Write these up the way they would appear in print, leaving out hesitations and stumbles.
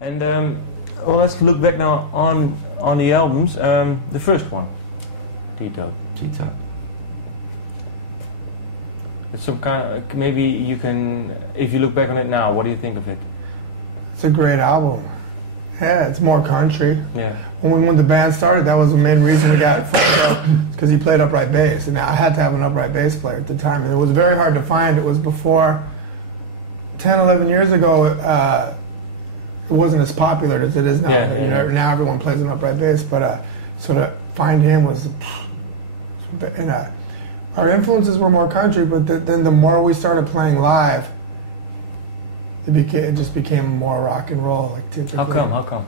And well, let's look back now on the albums. The first one, Tee-tot. Tee-tot. It's some kind of, maybe you can, if you look back on it now, what do you think of it? It's a great album. Yeah, it's more country. Yeah. When the band started, that was the main reason we got Franco, because he played upright bass, and I had to have an upright bass player at the time, and it was very hard to find. It was before 10, 11 years ago. It wasn't as popular as it is now. Yeah. Now everyone plays an upright bass, but so to find him was, and our influences were more country, but then the more we started playing live, it just became more rock and roll, like typically. How come?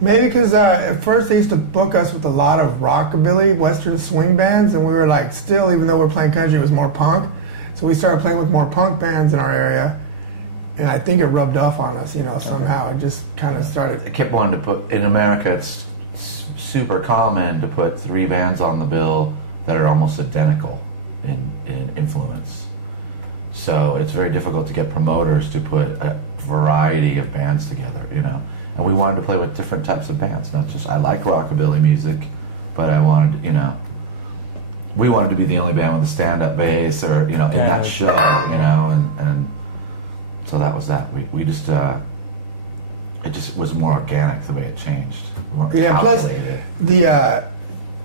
Maybe because at first they used to book us with a lot of rockabilly, western swing bands, and we were like, still, even though we're playing country, it was more punk. So we started playing with more punk bands in our area, and I think it rubbed off on us, somehow. It just kind of started. I kept wanting to put, in America, it's super common to put 3 bands on the bill that are almost identical in influence. So it's very difficult to get promoters to put a variety of bands together, And we wanted to play with different types of bands, not just, I like rockabilly music, but I wanted, we wanted to be the only band with a stand-up bass or, in that show, and so that was that. We just, it just was more organic the way it changed. More calculated. Plus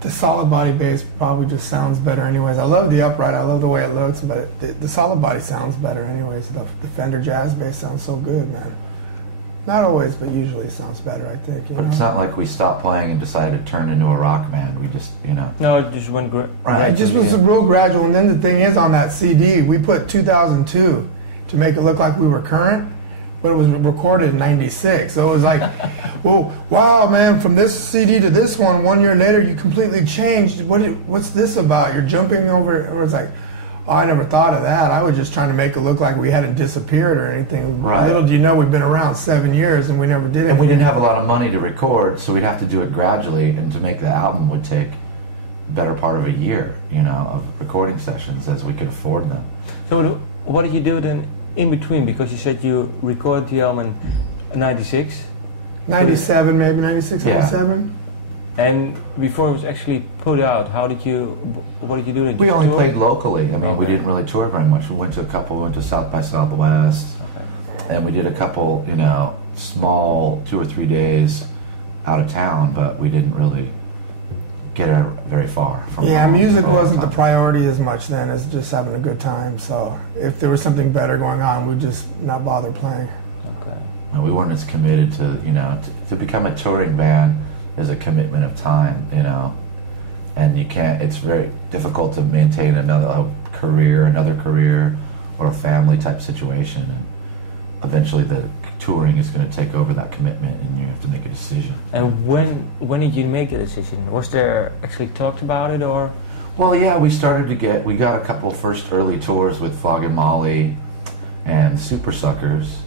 the solid body bass probably just sounds better anyways. I love the upright, I love the way it looks, but the solid body sounds better anyways. The Fender jazz bass sounds so good, man. Not always, but usually it sounds better, I think. But it's not like we stopped playing and decided to turn into a rock band. We just, No, it just went great. Right. It just was real gradual, and then the thing is, on that CD, we put 2002 to make it look like we were current, but it was recorded in '96. So it was like, well, wow, man, from this CD to this one, 1 year later, you completely changed. What's this about? You're jumping over. It was like, oh, I never thought of that. I was just trying to make it look like we hadn't disappeared or anything. Right. Little do you know, we've been around 7 years, and we never did it. And we didn't have a lot of money to record, so we'd have to do it gradually, and to make the album would take better part of a year, of recording sessions as we could afford them. So what did you do then in between? Because you said you recorded the album in '96. 97, maybe 96, Yeah. 97. And before it was actually put out, what did you do? Did We you only tour? played locally. I mean, Okay. we didn't really tour very much. We went to South by Southwest, and we did a couple, small 2 or 3 days out of town, but we didn't really get very far from Yeah, home music for a long wasn't the time. priority as much then as just having a good time. So if there was something better going on, we'd just not bother playing. Okay. And we weren't as committed to, to become a touring band is a commitment of time, and you can't, it's very difficult to maintain another career or a family type situation, and eventually the touring is going to take over that commitment and you have to make a decision. And when did you make the decision? Was there actually talked about it, or? Well, yeah, we got a couple first early tours with Fog and Molly and Super Suckers,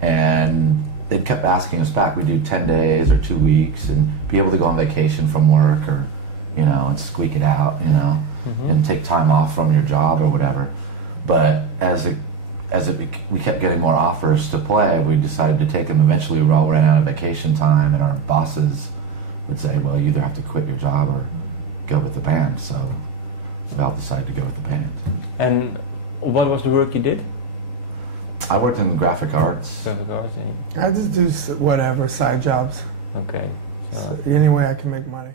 and they kept asking us back. We do 10 days or 2 weeks and be able to go on vacation from work or, and squeak it out, and take time off from your job or whatever. But we kept getting more offers to play, we decided to take them. Eventually we all ran out of vacation time, and our bosses would say, well, you either have to quit your job or go with the band. So we all decided to go with the band. And what was the work you did? I worked in graphic arts. Graphic arts. I just do whatever, side jobs. Okay. So any way I can make money.